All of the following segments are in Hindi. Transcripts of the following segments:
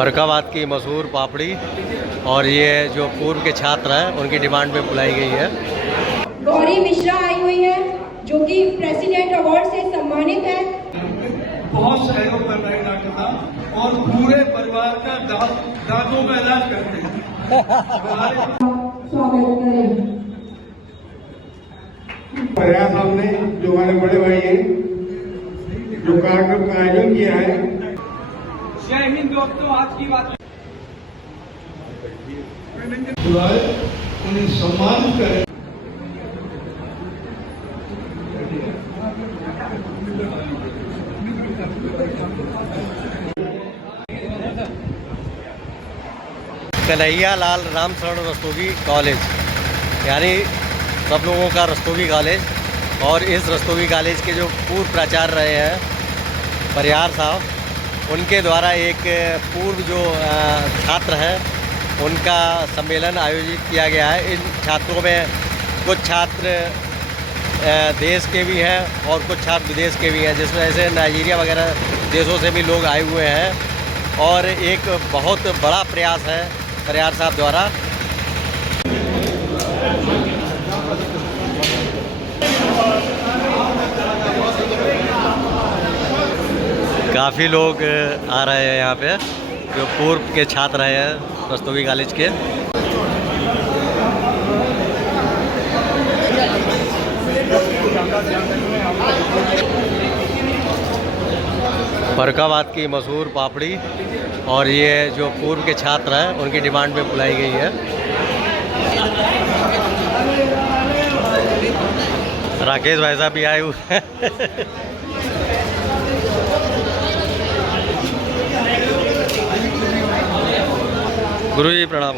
फर्रुखाबाद की मशहूर पापड़ी और ये जो पूर्व के छात्र हैं उनकी डिमांड पे बुलाई गई है। गौरी मिश्रा आई हुई है जो कि प्रेसिडेंट अवार्ड से सम्मानित है। बहुत सहयोग कर रहे हैं डॉक्टर साहब और पूरे परिवार का दांतों का इलाज करते हैं। स्वागत करें। प्रयास हमने जो हमारे बड़े भाई हैं जो कार्यक्रम का आयोजन किया है। जय हिंद दोस्तों, आज की बात बुलाए उन्हें सम्मानित करें। कन्हैया लाल रामशरण रस्तोगी कॉलेज, यानी सब लोगों का रस्तोगी कॉलेज। और इस रस्तोगी कॉलेज के जो पूर्व प्राचार्य रहे हैं परिहार साहब, उनके द्वारा एक पूर्व जो छात्र हैं उनका सम्मेलन आयोजित किया गया है। इन छात्रों में कुछ छात्र देश के भी हैं और कुछ छात्र विदेश के भी हैं, जिसमें ऐसे नाइजीरिया वगैरह देशों से भी लोग आए हुए हैं। और एक बहुत बड़ा प्रयास है परिहार साहब द्वारा। काफ़ी लोग आ रहे हैं यहाँ पे जो पूर्व के छात्र हैं रस्तोगी कॉलेज के। फर्रुखाबाद की मशहूर पापड़ी और ये जो पूर्व के छात्र हैं उनकी डिमांड पे बुलाई गई है। राकेश भाई साहब भी आए हुए हैं। गुरु जी प्रणाम।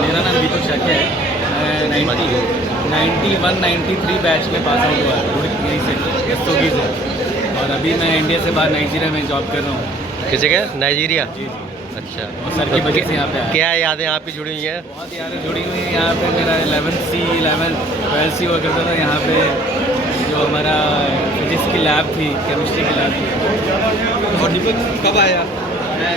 मेरा नाम दीपक शाक्य है। मैं 91-93 बैच में पास आउट हुआ यहीं से रस्तोगी से। और अभी मैं इंडिया से बाहर नाइजीरिया में जॉब कर रहा हूँ। किस जगह? नाइजीरिया। जी। अच्छा। और सर की वजह से यहाँ पे आया। क्या यादें आपकी जुड़ी हुई हैं? बहुत यादें जुड़ी हुई हैं। यहाँ पे मेरा 11th C 12th C हुआ करता था। यहाँ पे जो हमारा फिजिक्स की लैब थी, केमिस्ट्री की लैब थी। और दीपक कब आया? मैं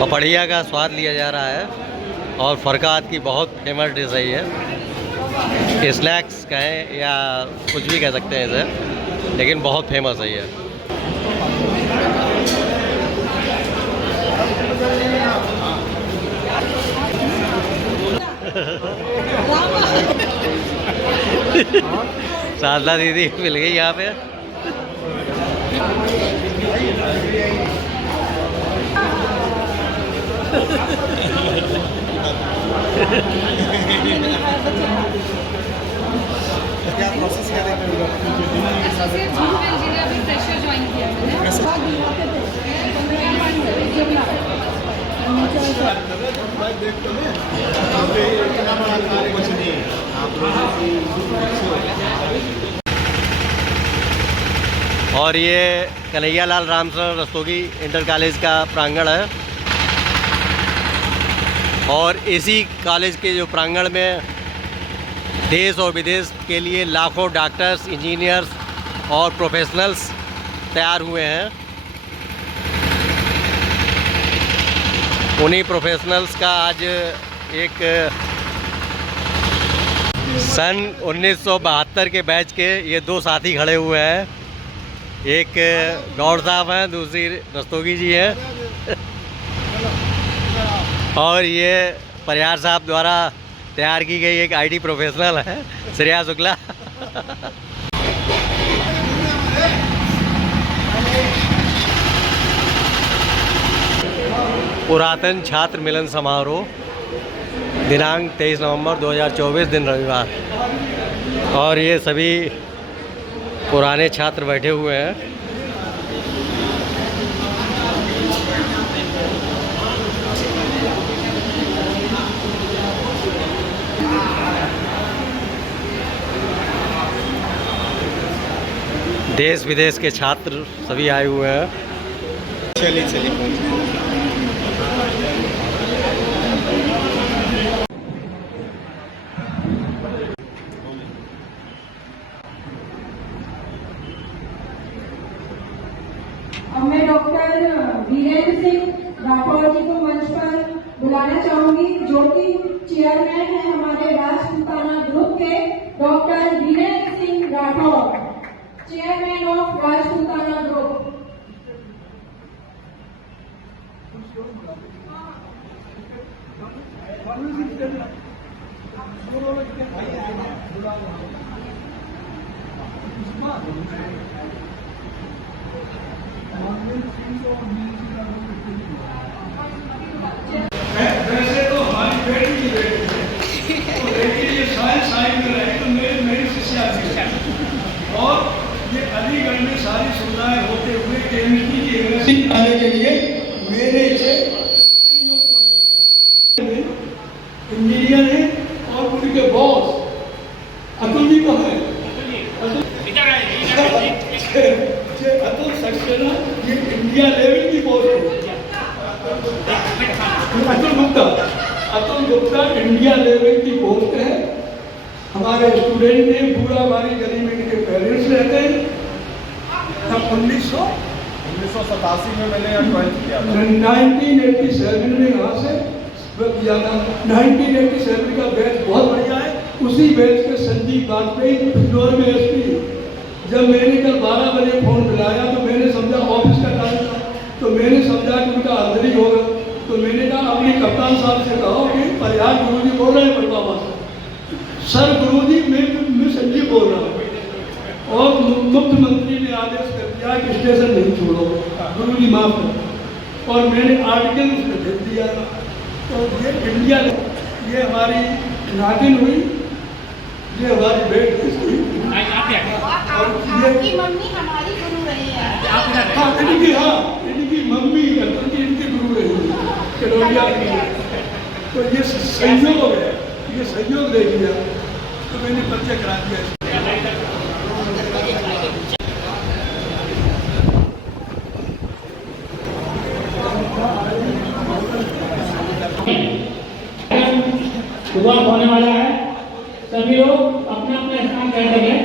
पपड़िया का स्वाद लिया जा रहा है और फर्रुखाबाद की बहुत फेमस डिश है ये। स्नैक्स कहें या कुछ भी कह सकते हैं इसे, लेकिन बहुत फेमस है ये। साधना दीदी मिल गई यहाँ पे। क्या प्रोसेस क्या देखा? एसोसिएट ग्रुप इंजीनियर भी फ्रेशर ज्वाइन किया और ये कन्हैया लाल रामशरण रस्तोगी इंटर कॉलेज का प्रांगण है। और इसी कॉलेज के जो प्रांगण में देश और विदेश के लिए लाखों डॉक्टर्स, इंजीनियर्स और प्रोफेशनल्स तैयार हुए हैं। उन्हीं प्रोफेशनल्स का आज एक सन 1972 के बैच के ये दो साथी खड़े हुए हैं। एक गौर साहब हैं, दूसरी रस्तोगी जी हैं। और ये परिहार साहब द्वारा तैयार की गई एक आईटी प्रोफेशनल है, श्रेया शुक्ला। पुरातन छात्र मिलन समारोह दिनांक 23 नवंबर 2024 दिन रविवार। और ये सभी पुराने छात्र बैठे हुए हैं। देश विदेश के छात्र सभी आए हुए हैं। अब मैं डॉक्टर वीरेंद्र सिंह राठौर जी को मंच पर बुलाना चाहूंगी, जो कि चेयरमैन है हमारे राजपूताना ग्रुप के। Doctor Virendra Singh Rathore, chairman of Rajputana group. वैसे तो हमारी बेटी की बेटी है, तो बेटी ये साइंस में रहे तो मेरी शिष्या भी, और ये अलीगढ़ में सारी सुविधाएं होते हुए केमिस्ट्री की यूनिवर्सिटी आने के लिए मेरे से इंजीनियर है, और उनके बॉस अतुल जी को है, अतुल सक्सेना, ये इंडिया लेवल की पोस्ट है। अतुल गुप्ता इंडिया लेवल की पोस्ट है। हमारे स्टूडेंट ने बूढ़ाबारी गली में इनके पेरेंट्स रहते हैं। तब 1987 में मैंने यहाँ 12th किया था। 1987 में यहाँ से किया था। 1987 का बैच बहुत बढ़िया है। उसी बैच के संजीव वाजपेयी इंदौर में एसपी, जब मैंने कल 12 बजे फोन मिलाया तो मैंने समझा ऑफिस का टाइम था, तो मैंने समझा कि उनका अंदर ही होगा। तो मैंने कहा अपने कप्तान साहब से कहो कि प्रयाग गुरुजी बोल रहे हैं पटवामा से। सर गुरुजी मैं संजीव बोल रहा हूँ, और मुख्यमंत्री ने आदेश कर दिया कि स्टेशन नहीं छोड़ो, गुरुजी माफ करो, और मैंने आर्टिकल उसमें भेज दिया। तो ये इंडिया, ये हमारी नागिन हुई, ये हमारी बेटी थी, आपकी मम्मी हमारी गुरु रही है। इनकी मम्मी इनके गुरु रही है कलोरिया की। तो ये संयोग है, ये संयोग दे दिया, तो मैंने परिचय करा दिया। सुबह होने वाला है, सभी लोग अपना अपना स्थान तय करें।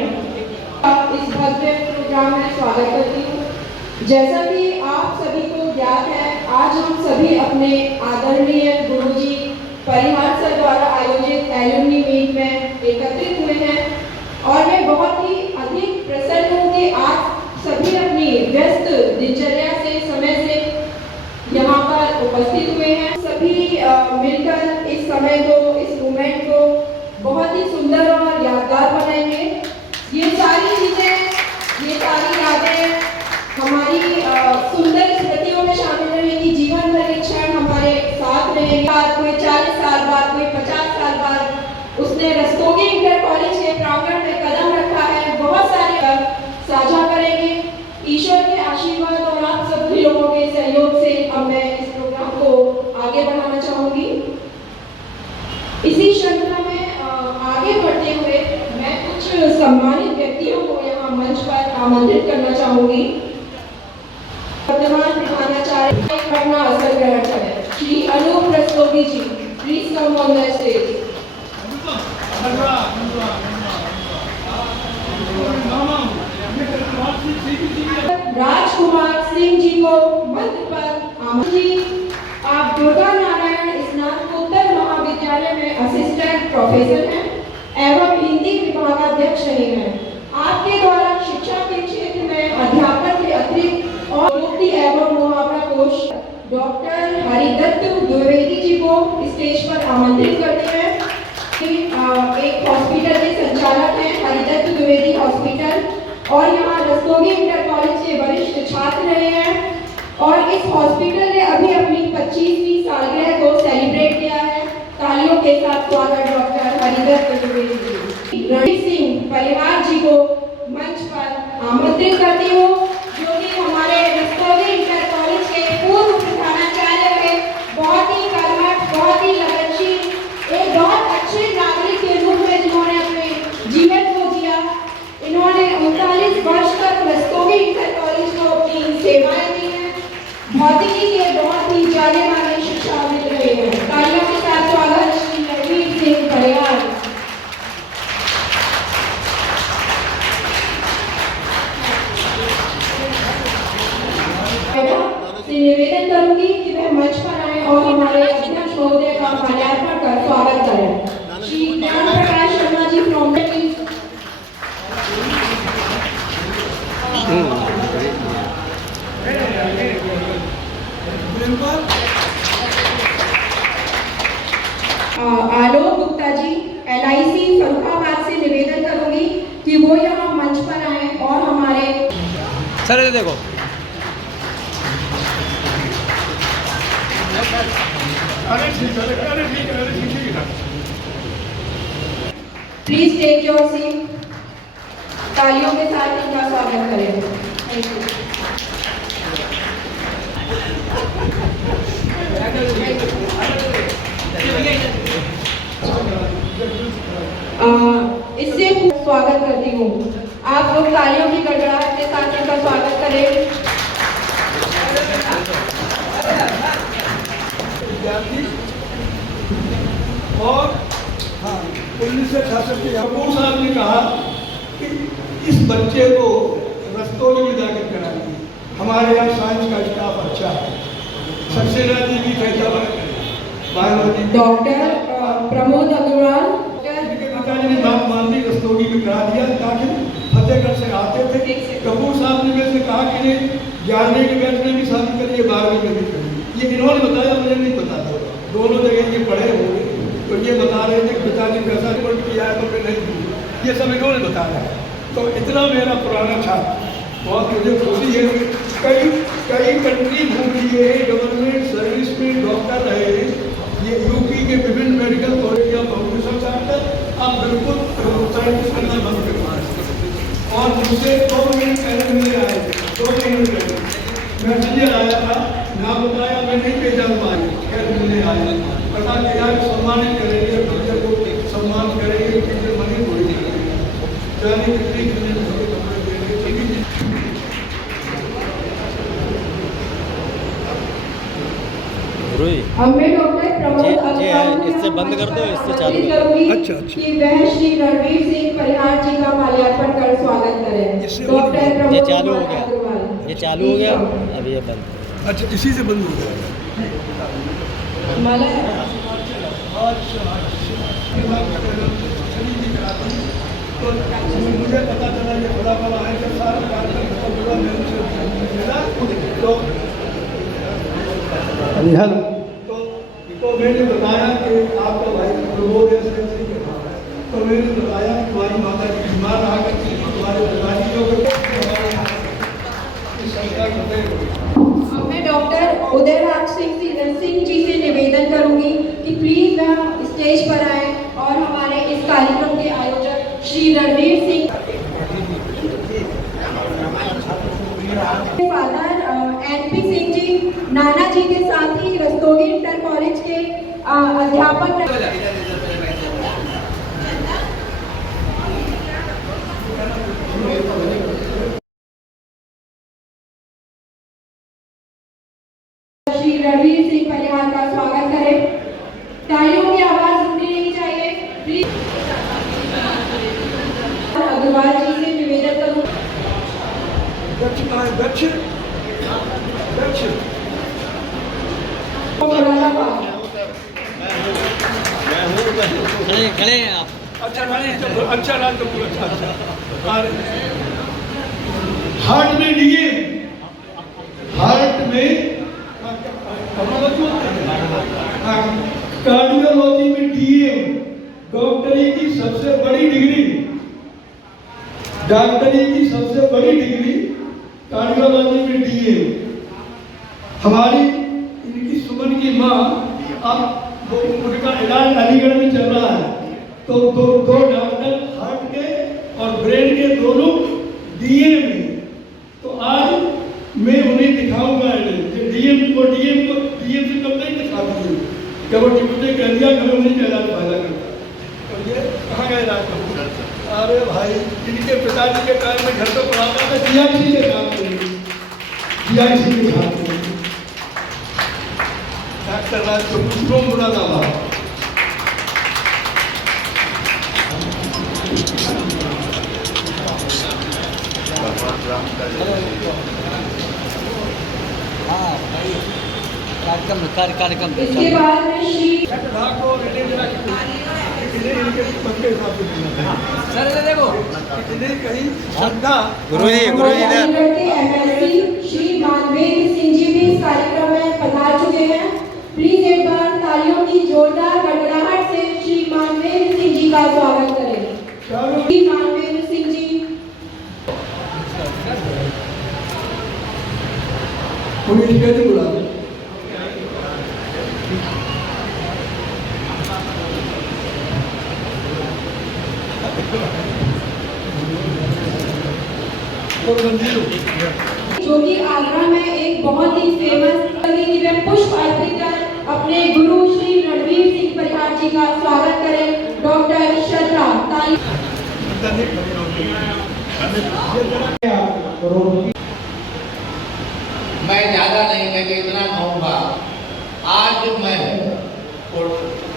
इस भव्य प्रोग्राम में स्वागत करती हूँ। जैसा कि आप सभी को ज्ञात है, आज हम सभी अपने आदरणीय गुरुजी परिहार सर द्वारा आयोजित एल्यूमनी मीट में एकत्रित हुए हैं, और मैं बहुत ही अधिक प्रसन्न हूँ कि आप सभी अपनी व्यस्त दिनचर्या से समय से यहाँ पर उपस्थित हुए हैं। सभी मिलकर इस समय को, इस मूवमेंट को बहुत ही सुंदर और यादगार बनाएंगे। ये सारी चीजें, ये सारी यादें हमारी सुंदर स्मृतियों में शामिल रहेंगी। जीवन भर के क्षण हमारे साथ रहेंगे। कोई 40 साल बाद, कोई 50 साल बाद उसने रस्तोगी इंटर कॉलेज के प्रांगण में कदम रखा है। बहुत सारे साझा करेंगे। ईश्वर के आशीर्वाद और आप सभी लोगों के सहयोग से अब मैं इस प्रोग्राम को आगे बढ़ाना चाहूंगी। इसी श्रृंखला में आगे बढ़ते हुए मैं कुछ सम्मानित व्यक्तियों को यहाँ मंच पर आमंत्रित करना चाहूंगी। वर्तमान प्रधानाचार्य अपना असर ग्रहण करें। Shri Anoop Rastogi ji, please come on the stage. Rajkumar Singh ji को मंच पर आमंत्रित। आप दुर्गा नारायण स्नातकोत्तर महाविद्यालय में असिस्टेंट प्रोफेसर हैं एवं हिंदी विभागाध्यक्ष रहे हैं। आपके द्वारा शिक्षा के क्षेत्र में अध्यापन के अतिरिक्त और मुक्ति एवं मुहावरा कोश डॉक्टर हरिदत्त द्विवेदी जी को स्टेज पर आमंत्रित करते हैं। एक हॉस्पिटल के संचालक हैं, हरिदत्त द्विवेदी हॉस्पिटल, और यहाँ रस्तोगी इंटर कॉलेज के वरिष्ठ छात्र रहे हैं, और इस हॉस्पिटल ने अभी अपनी 25वीं सालगिरह को सेलिब्रेट किया है। तालियों के साथ स्वागत डॉक्टर हरिदत्त द्विवेदी जी। रणजीत सिंह परिहार जी को मंच पर आमंत्रित करती हूँ, जो कि हमारे रस्तोगी इंटर कॉलेज के पूर्व प्रधानाचार्य रहे, बहुत ही कर्मठ, बहुत ही लगनशील, एक बहुत अच्छे नागरिक के रूप में जिन्होंने अपने जीवन को जिया। इन्होंने 39 वर्ष तक रस्तोगी इंटर कॉलेज को अपनी सेवाएं दी हैं। भौतिकी के बहुत ही जाने माने शिक्षाविद रहे हैं। तालियों के साथ स्वागत श्री रणवीर सिंह परिहार। से निवेदन करूंगी कि वह मंच पर आए और हमारे अध्यक्ष महोदय का माल्यार्पण कर स्वागत करें। श्री ज्ञान प्रकाश शर्मा जी फ्रॉम आलोक गुप्ता जी LIC फर्रुखाबाद से निवेदन करूंगी कि वो यहाँ मंच पर आए और हमारे सर देखो प्लीज टेक योर सीट। तालियों के साथ इनका स्वागत करें। Thank you. इससे स्वागत करती हूँ। आप लोग तालियों की गड़गड़ाहट के साथ इनका स्वागत करें। और 1966 के कपूर साहब ने कहा कि इस बच्चे को रस्तोगी में जाकर कराइए। हमारे यहाँ साइंस का स्टाफ अच्छा है। सक्सेना जी भी कहता है बायोलॉजी। डॉक्टर प्रमोद अग्रवाल इनके पिताजी ने बात मान ली, रस्तोगी में करा दिया ताकि फतेहगढ़ से आते थे। कपूर साहब ने मेरे से कहा कि नहीं 11वीं के बैच में भी शादी करिए, 12वीं में भी करिए। ये इन्होंने बताया, मुझे नहीं पता था। दोनों जगह ये पढ़े होंगे तो ये बता रहे थे कि पिताजी पैसा रिपोर्ट किया है तो मैं नहीं दूँ, ये सब इन्होंने बताया है। तो इतना मेरा पुराना छात्र, बहुत मुझे खुशी है। कई कंट्री घूम लिए हैं, गवर्नमेंट सर्विस में डॉक्टर रहे हैं। ये यूपी के विभिन्न मेडिकल कॉलेज या प्रोफेसर चाहकर आप बिल्कुल सर्विस करना बंद करवा सकते। और मुझसे 2 मिनट पहले मिलने आए, 2 मिनट पहले मैसेंजर आया था, नाम बताया, मैं नहीं पहचान पाई, खैर मिलने आया। पता किया सम्मानित करेंगे, टीचर को सम्मान करेंगे, टीचर मनी थोड़ी करेंगे, जाने कितनी कितने कपड़े देंगे। हमें डॉक्टर प्रमोद अग्रवाल इससे बंद कर दो, इससे चालू करूंगी अच्छा, अच्छा। कि वह श्री रणवीर सिंह परिहार जी का माल्यार्पण कर स्वागत करें। डॉक्टर ये प्रमोद चालू हो गया, अग्रवाल ये चालू हो गया, अभी ये बंद। अच्छा, इसी से बंद हो गया। तो मुझे पता चला ये बड़ा बड़ा है कि सारा कार्यक्रम तो मैंने बताया कि आपका भाई प्रमोद ऐसे तो मैंने बताया कि तुम्हारी माता जी बीमार रहा करती थी, तुम्हारे पिताजी लोग इस संस्था को। मैं डॉक्टर उदयराज सिंह जी से निवेदन करूंगी कि प्लीज वह स्टेज पर आए और हमारे इस कार्यक्रम के आयोजक श्री रणवीर सिंह फादर NP सिंह जी, नाना जी के साथ ही रस्तोगी इंटर कॉलेज के अध्यापक श्री रणवीर सिंह परिहार का स्वागत करें। तालियों की आवाज रुकनी नहीं चाहिए प्लीज। अग्रवाल जी से निवेदन करूं। खड़े हैं आप। अच्छा नाम तो पूरा अच्छा। हार्ट में लिए, हार्ट में कार्डियोलॉजी में DM, डॉक्टरी की सबसे बड़ी डिग्री, डॉक्टरी की सबसे बड़ी डिग्री कार्डियोलॉजी में DM। हमारी इनकी सुमन की माँ, अब उनका इलाज अलीगढ़ में चल रहा है, तो दो डॉक्टर हार्ट के और ब्रेन के दोनों डीएम है। तो आज मैं उन्हें दिखाऊंगा, डीएम से कब नहीं दिखाती है, जब वो डिप्टी कह दिया कि उन्हीं का इलाज फायदा करता है। और ये कहाँ का इलाज करता? अरे भाई, इनके पिताजी के टाइम में घर पे पढ़ाता था, DIC के काम करेंगे, DIC के काम करेंगे। डॉक्टर राज को दूसरों बुरा लगा। कार्यक्रम इसके बाद में श्री गुरुजी इधर MLC श्री मानवेंद्र सिंह जी भी इस कार्यक्रम में पधार चुके हैं। प्लीज एक बार तालियों की जोरदार गड़गड़ाहट से श्री मानवेंद्र सिंह जी का स्वागत करें। श्री मानवेंद्र सिंह जी पुलिस कैसे बुला? जो कि आगरा में एक बहुत ही फेमस पुष्प अर्पित कर अपने गुरु श्री रणवीर सिंह परिहार जी का स्वागत करें। डॉक्टर श्रद्धा ताली। मैं ज्यादा नहीं, मैं इतना कहूँगा, आज मैं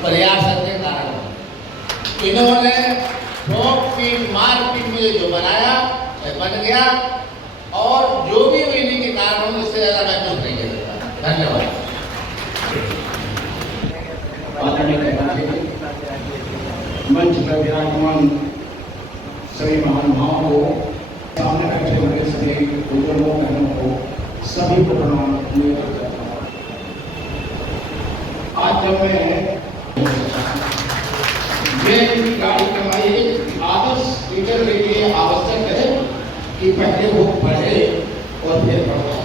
प्रयास के कारण इन्होंने मारपीट मुझे जो बनाया बन गया, और जो भी इन्हीं के कारण होंगे उससे ज्यादा मैं कुछ नहीं कह सकता। धन्यवाद। मंच पर विराजमान सभी महानुभावों को, सामने बैठे हुए सभी बुजुर्गों बहनों को, सभी को प्रणाम करता हूँ। आज जब मैं ये गाड़ी कमाई आदर्श टीचर के लिए आवश्यक है कि पहले वो पढ़े और फिर पढ़ाए।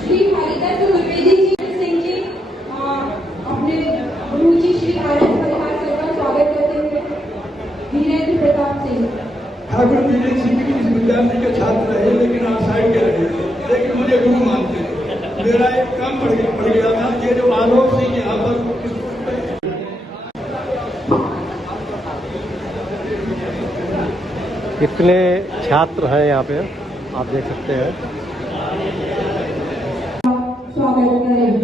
श्री हरिदत्त चतुर्वेदी जी सिंह जी अपने गुरु जी श्री आनंद परिहार सर का स्वागत करते हुए वीरेंद्र प्रताप सिंह। ठाकुर वीरेंद्र सिंह की इस विद्यार्थी के छात्र रहे, लेकिन आप साइड के रहे, लेकिन मुझे गुरु मानते हैं। मेरा एक काम पड़ गया था, ये जो आलोक सिंह यहाँ पर कितने छात्र हैं यहाँ पे आप देख सकते हैं। स्वागत करें।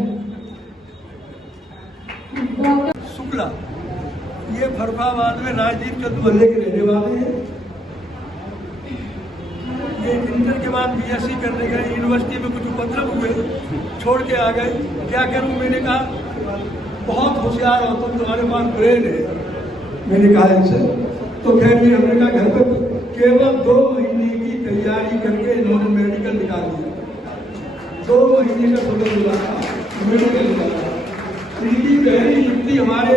डॉक्टर शुक्ला, ये फरुखाबाद में राजदीप चंद बल्ले के रहने वाले हैं। ये इंटर के बाद BSc करने गए, यूनिवर्सिटी में कुछ उपद्रव हुए, छोड़ के आ गए। क्या करूं? मैंने कहा बहुत होशियार हो तुम, तुम्हारे पास ब्रेन है। मैंने कहा इनसे, तो खैर भी हमने कहा घर पर केवल 2 महीने की तैयारी करके इन्होंने मेडिकल निकाल दिया। 2 महीने का समय मिला था, मेडिकल निकाला। इनकी पहली नियुक्ति हमारे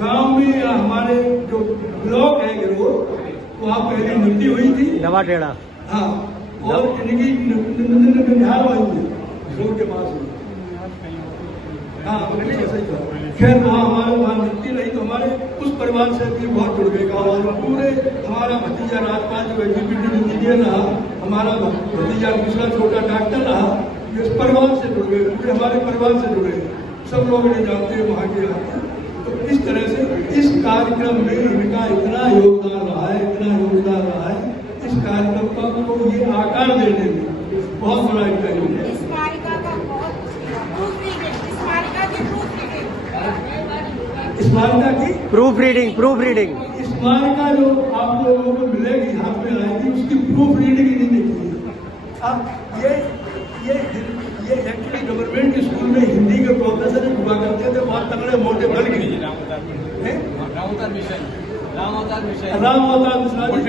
गांव में या हमारे जो ब्लॉक है गिरोह, वहाँ पहली नियुक्ति हुई थी। नवा टेढ़ा। हाँ, और इनकी बिहार वाली रोड के पास हुई। हाँ, खैर वहाँ हमारे वहाँ नियुक्ति नहीं, तो हमारे उस परिवार से भी बहुत जुड़ गए। हमारे पूरे हमारा भतीजा राजपाल जो एग्जीक्यूटिव इंजीनियर रहा, हमारा भतीजा दूसरा छोटा डॉक्टर रहा, इस परिवार से जुड़ गए, पूरे हमारे परिवार से जुड़े। सब लोग नहीं जानते वहाँ के आते। तो इस तरह से इस कार्यक्रम में इनका इतना योगदान रहा है, इतना योगदान रहा है। इस कार्यक्रम का को ये आकार देने में बहुत बड़ा इनका योगदान है। स्मारिका की प्रूफ रीडिंग स्मारिका जो आप लोगों को मिलेगी, हाथ में आएगी, उसकी प्रूफ रीडिंग ही नहीं निकली। अब ये एक्चुअली गवर्नमेंट स्कूल में हिंदी के प्रोफेसर हुआ करते थे, बहुत तगड़े मोटे बल के राम अवतार मिश्रा जी,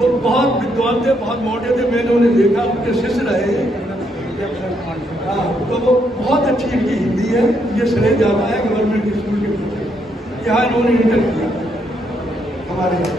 वो बहुत विद्वान थे, बहुत मोटे थे। मैंने उन्हें देखा, उनके शिष्य रहे। तो वो बहुत अच्छी इनकी हिंदी है। ये श्रेय जाता है गवर्नमेंट स्कूल के यहाँ इन्होंने इंटर किया हमारे यहाँ।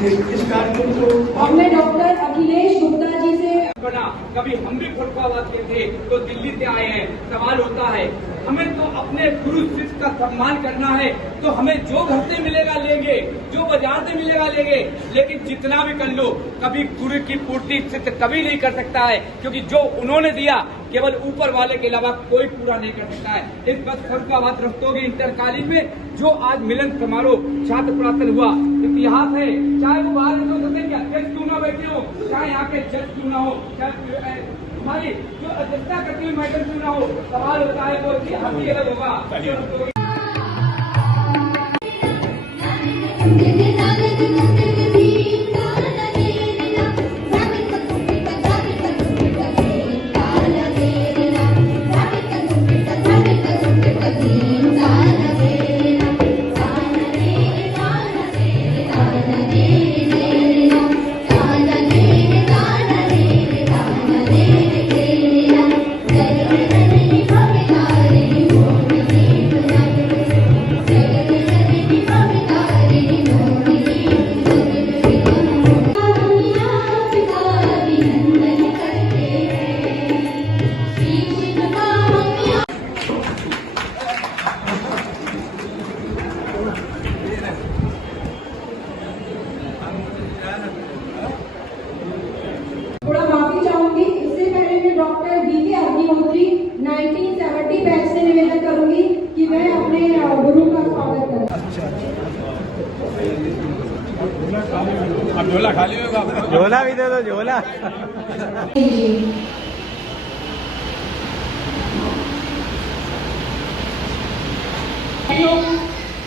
इस कार्यक्रम को हमने डॉक्टर अखिलेश गुप्ता जी से बना। कभी हम भी फुटबाबाद के थे तो दिल्ली से आए हैं। सवाल होता है हमें तो अपने गुरु शिष्य का सम्मान करना है, तो हमें जो घर से मिलेगा लेंगे, जो बाजार से मिलेगा लेंगे, लेकिन जितना भी कर लो कभी गुरु की पूर्ति शिष्य कभी नहीं कर सकता है, क्योंकि जो उन्होंने दिया केवल ऊपर वाले के अलावा कोई पूरा नहीं कर सकता है। इस बस फरुखाबाद रस्तोगी इंटर कॉलेज में जो आज मिलन समारोह छात्र पुरातन हुआ, इतिहास है। चाहे वो बाहर के अध्यक्ष क्यों ना बैठे हो, चाहे यहाँ के जज क्यों ना हो, चाहे हमारी जो अध्यक्षता करती हुई मैडम क्यों ना हो, सवाल होता है वो इतिहास ही अलग होगा। थोड़ा माफी चाहूंगी, इससे पहले मैं डॉक्टर वी.के. अग्निहोत्री 1970 बैच से निवेदन करूंगी कि वह अपने गुरु का स्वागत करें। अब झोला खाली होगा, झोला भी दे दो, झोला।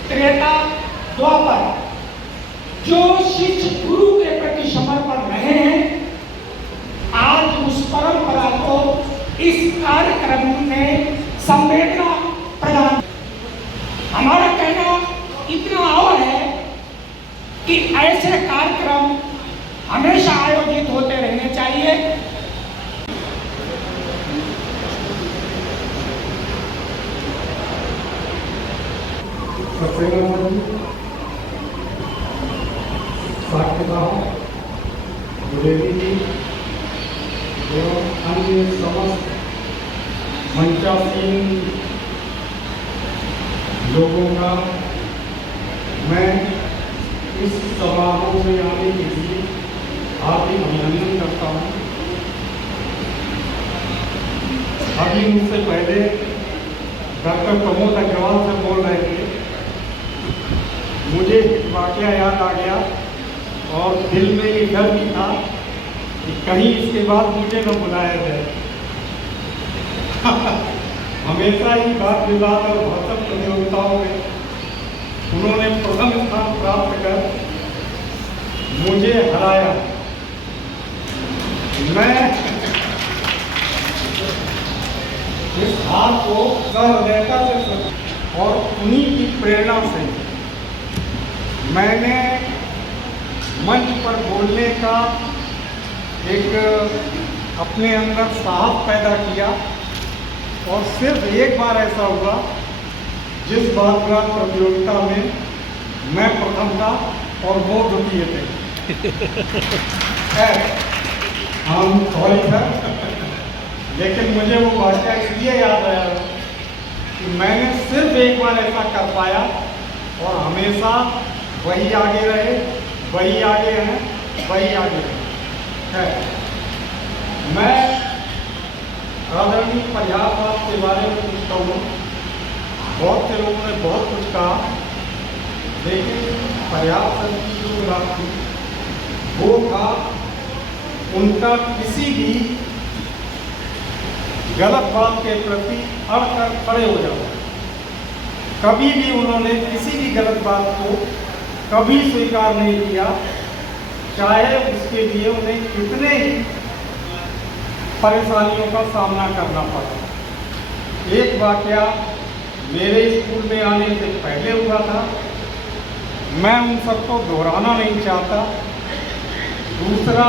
त्रेता द्वापर जो शिष्य गुरु के प्रति समर्पण रहे हैं, आज उस परंपरा को इस कार्यक्रम में संवेदना प्रदान। हमारा कहना इतना और है कि ऐसे कार्यक्रम हमेशा आयोजित होते रहने चाहिए। एवं अन्य समस्त मंचासीन लोगों का मैं इस समारोह में आने के लिए हार्दिक अभिनंदन करता हूँ। अभी मुझसे पहले डॉक्टर प्रमोद अग्रवाल से बोल रहे थे, मुझे वाकया याद आ गया और दिल में ये डर भी था कि कहीं इसके बाद मुझे न बुलाया जाए। हमेशा ही वाद विवाद और भाषण प्रतियोगिताओं में उन्होंने प्रथम स्थान प्राप्त कर मुझे हराया। मैं इस हार को सहृदयता से और उन्हीं की प्रेरणा से मैंने मंच पर बोलने का एक अपने अंदर साहस पैदा किया और सिर्फ एक बार ऐसा हुआ जिस वाद विवाद प्रतियोगिता में मैं प्रथम था और वो द्वितीय थे। हम सॉरी सर, लेकिन मुझे वो वाक़या इसलिए याद आया कि मैंने सिर्फ एक बार ऐसा कर पाया और हमेशा वही आगे रहे, वही आगे हैं, वही आगे है। मैं आदरणीय प्रयासवाद के बारे में कुछ कहूँ। बहुत से लोगों ने बहुत कुछ कहा, लेकिन प्रयास की जो बात थी वो था उनका किसी भी गलत बात के प्रति अड़कर खड़े हो जाना। कभी भी उन्होंने किसी भी गलत बात को कभी स्वीकार नहीं किया, चाहे उसके लिए उन्हें कितने ही परेशानियों का सामना करना पड़ा। एक वाकया मेरे स्कूल में आने से पहले हुआ था, मैं उन सबको दोहराना नहीं चाहता। दूसरा,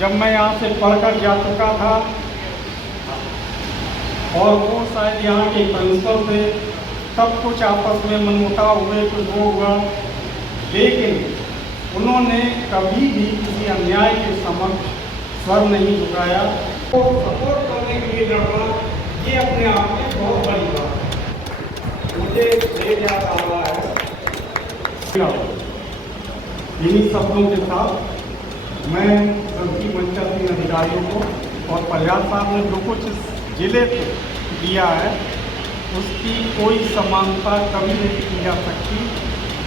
जब मैं यहाँ से पढ़कर जा चुका था और वो शायद यहाँ के प्रिंसिपल थे, तब कुछ आपस में मनमुटाव हुए, कुछ वो हुआ, लेकिन उन्होंने कभी भी किसी अन्याय के समक्ष स्वर नहीं झुकाया और सपोर्ट करने के लिए लड़ना, ये अपने आप में बहुत बड़ी बात है। मुझे ले याद आ रहा है, इन्हीं शब्दों के साथ मैं सभी मंचासीन अधिकारियों को और प्रयास साहब ने जो कुछ इस जिले को दिया है उसकी कोई समानता कभी नहीं की जा सकती।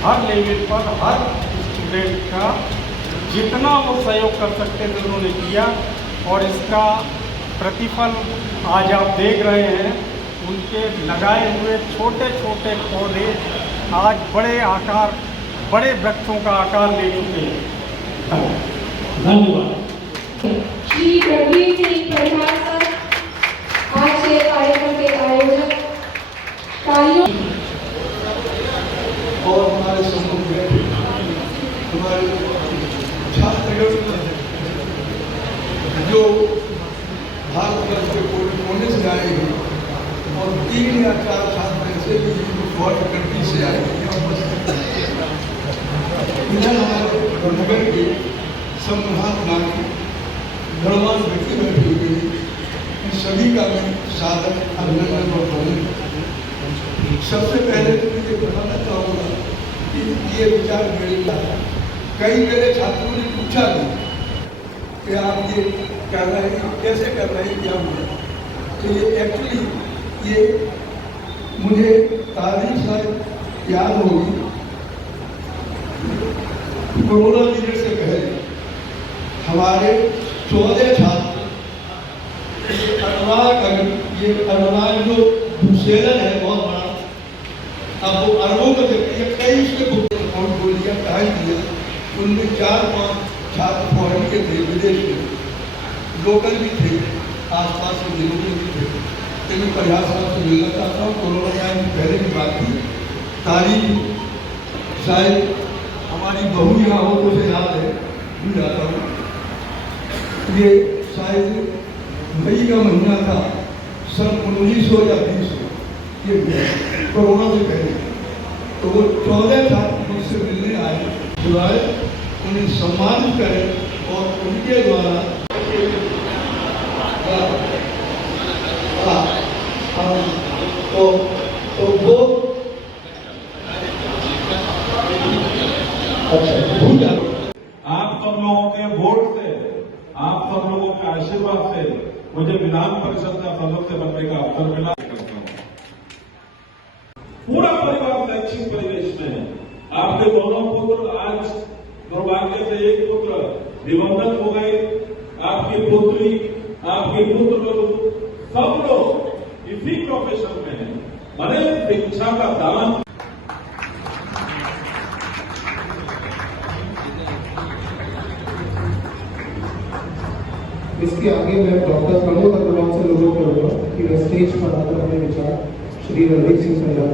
हर लेवल पर हर स्टूडेंट का जितना वो सहयोग कर सकते थे उन्होंने किया और इसका प्रतिफल आज आप देख रहे हैं। उनके लगाए हुए छोटे छोटे पौधे आज बड़े आकार, बड़े वृक्षों का आकार ले चुके हैं। धन्यवाद। श्री रणवीर सिंह परिहार सर, आज के कार्यक्रम के आयोजक, तालियों और हमारे सम्मुख बैठे हमारे छात्रगण जो भारतवर्ष के कोने से आए हैं और 3 या 4 छात्र ऐसे भी फॉरेन कंट्री से आए हैं। इधर हमारे नगर के संप्रधान नागरिक गणमान्य व्यक्ति बैठे हुए हैं, इन सभी का मैं सादर अभिनंदन और बधाई। सबसे पहले तो मुझे बताना चाहूँगा कि ये विचार मेरे लिए कई मेरे छात्रों ने पूछा नहीं कि आप ये कर रहे हैं, कैसे कर रहे हैं, क्या हुआ। तो ये एक्चुअली ये मुझे तारीख शायद याद होगी, कोरोना पीरियड से पहले हमारे 14 छात्र ये अरुणाचल जो भूसेलन है बहुत बड़ा, अब वो अरबों का देखिए कई उसके अकाउंट बोल दिया, टाइम दिया। उनमें 4-5 छात्र फॉरेन के थे, विदेश के, लोकल भी थे, आसपास के जिलों में भी थे। लेकिन प्रयास से मिलना चाहता हूँ। कोरोना टाइम की पहले की बात थी, तारीख शायद हमारी बहू यहाँ हो तो उसे याद है, भूल जाता हूँ। ये शायद मई का महीना था, सन 1900 या 2000, ये कोरोना से पहले। तो वो 14 छात्र मुझसे मिलने आए, बुलाए, उन्हें सम्मानित करें और उनके द्वारा तो वो आप सब लोगों के वोट से, आप सब लोगों के आशीर्वाद से मुझे विधान परिषद का सदस्य बनने का अवसर मिला। पूरा परिवार शैक्षिक परिवेश में है। आपके दोनों पुत्र आज दुर्भाग्य से एक पुत्र दिवंगत हो गए, आपकी पुत्री, आपके पुत्र लोग, सब लोग इसी प्रोफेशन में हैं। मैंने शिक्षा का दान इसके आगे मैं डॉक्टर प्रमोद अग्रवाल से लोगों करूंगा कि वे स्टेज पर आकर अपने विचार श्री रणवीर सिंह संजान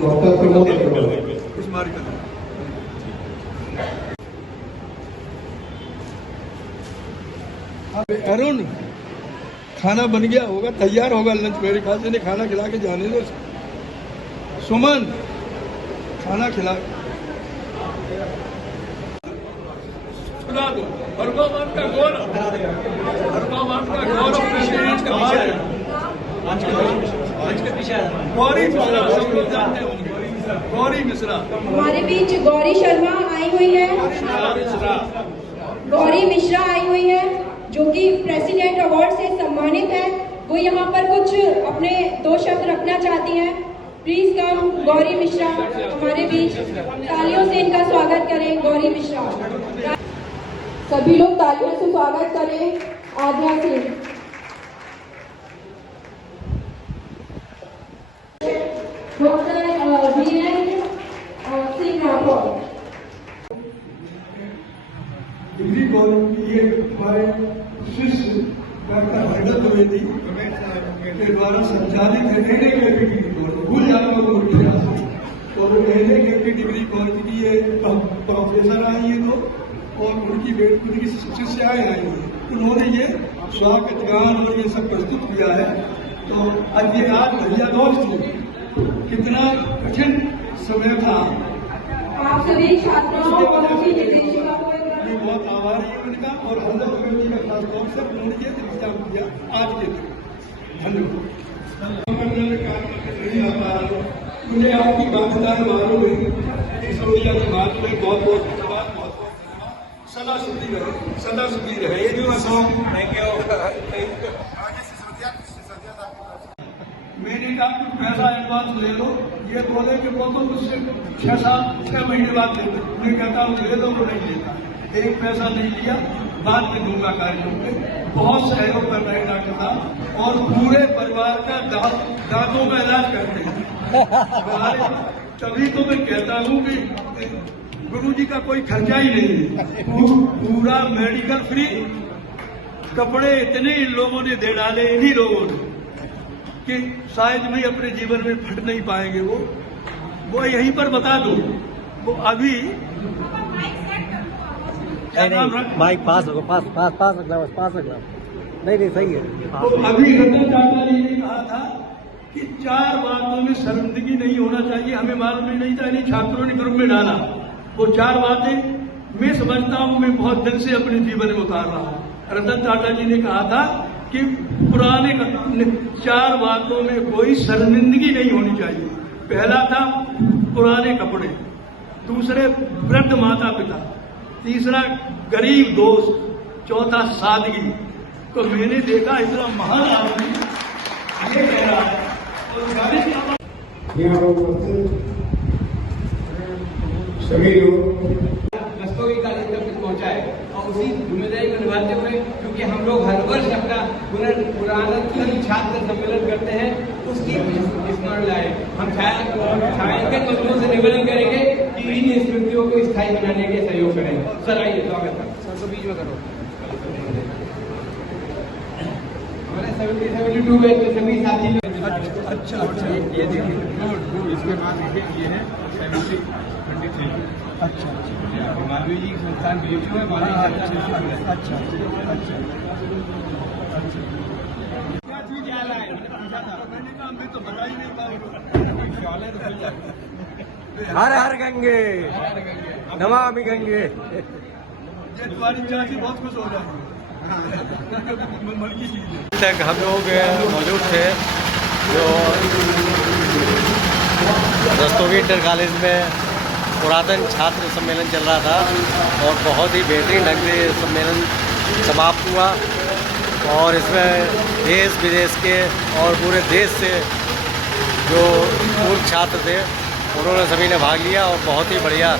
डॉक्टर प्रमोद अग्रवाल। अरुण, खाना बन गया होगा, तैयार होगा लंच, मेरे ख्याल से खाना खिला के जाने दो। सुमन, खाना खिला भरपामान का गौरव, भरपामान का गौरव गौरी मिश्रा, सब लोग जानते होंगे, गौरी मिश्रा हमारे बीच गौरी शर्मा आई हुई है, गौरी मिश्रा आई हुई है जो कि प्रेसिडेंट अवार्ड से सम्मानित है। वो यहाँ पर कुछ अपने 2 शब्द रखना चाहती हैं। प्लीज कम गौरी मिश्रा हमारे बीच, तालियों से इनका स्वागत करें। गौरी मिश्रा, सभी लोग तालियों से स्वागत करें Aadya Singh. Doctor Virendra Singh Rathore. Degree college की ये हमारे शिष्य डॉक्टर हरदत्त द्विवेदी के द्वारा संचालित है एनए के डिग्री कॉलेज, भूल जाता हूँ तो प्रयास। तो एनए के डिग्री कॉलेज की ये प्रोफेसर आई है तो, और उनकी बेटी की शिष्याएँ आई हैं, उन्होंने ये स्वागत गान और ये सब प्रस्तुत किया है। तो आज भैया दोस्त कितना कठिन समय था। आप सभी छात्राओं और उनकी निर्देशिका को ये बहुत आभारी है उनका और हम लोग जी का खास तौर से उन्होंने ये इंतजाम किया आज के दिन। धन्यवाद। मुझे आपकी बाध्यताएं मालूम है, इसलिए की बात में बहुत बहुत धन्यवाद, बहुत बहुत धन्यवाद। सदा सुखी रहे, सदा सुखी रहे। Thank you. मैंने कहा कुछ पैसा एडवांस ले लो, ये बोले कि वो तो मुझसे 6 महीने बाद लेते। मैं कहता हूँ ले लो, वो नहीं लेता। एक पैसा नहीं लिया, बाद में दूंगा कार्यक्रम पे। बहुत सहयोग कर रहे हैं डॉक्टर साहब और पूरे परिवार का दांतों का इलाज करते हैं। तभी तो मैं कहता हूँ कि गुरु जी का कोई खर्चा ही नहीं है, पूरा मेडिकल फ्री। कपड़े इतने इन लोगों ने दे डाले, इन्हीं लोगों ने, कि शायद भी अपने जीवन में फट नहीं पाएंगे। वो यहीं पर बता दूं, वो अभी माइक पास रखना, पास रखना। नहीं सही है। तो अभी रतन टाटा जी ने कहा था कि 4 बातों में शर्मिंदगी नहीं होना चाहिए। हमें मालूम नहीं था, इन्हीं छात्रों ने ग्रुप में डाला। वो 4 बातें मैं समझता हूँ, मैं बहुत दिन से अपने जीवन में उतार रहा हूँ। रतन टाटा जी ने कहा था कि पुराने 4 बातों में कोई शर्मिंदगी नहीं होनी चाहिए। पहला था पुराने कपड़े, दूसरे वृद्ध माता पिता, तीसरा गरीब दोस्त, चौथा सादगी। तो मैंने देखा इतना महान आदमी ये कह रहा है। सभी लोग रस्तोगी कॉलेज तक पहुंचा है और उसी जिम्मेदारी को निभाते हुए, क्योंकि हम लोग हर वर्ष अपना पुनरानंद छात्र सम्मेलन करते हैं, उसकी स्मरण लाए। हम छायांकन मंत्रों से निवेदन करेंगे कि इन स्मृतियों को स्थायी बनाने के सहयोग करें। सर आइए, स्वागत है सर। बीच में करो। हमारे 72 बैच के सभी साथी। अच्छा, ये देखिए, इसके बाद ये है 23। अच्छा, मालवीय जी संस्थान बीजेपी में अच्छा। क्या चीज याद आए? मैंने कहा मैं तो बता ही नहीं पाऊंगा। हर हर गंगे, नमामि गंगे। ये तुम्हारी चाची बहुत खुश हो जाएगी। मन की चीज है। तक हम लोग मौजूद थे जो रस्तोगी इंटर कॉलेज में पुरातन छात्र सम्मेलन चल रहा था और बहुत ही बेहतरीन ढंग से सम्मेलन समाप्त हुआ। और इसमें देश विदेश के और पूरे देश से जो पूर्व छात्र थे उन्होंने सभी ने भाग लिया और बहुत ही बढ़िया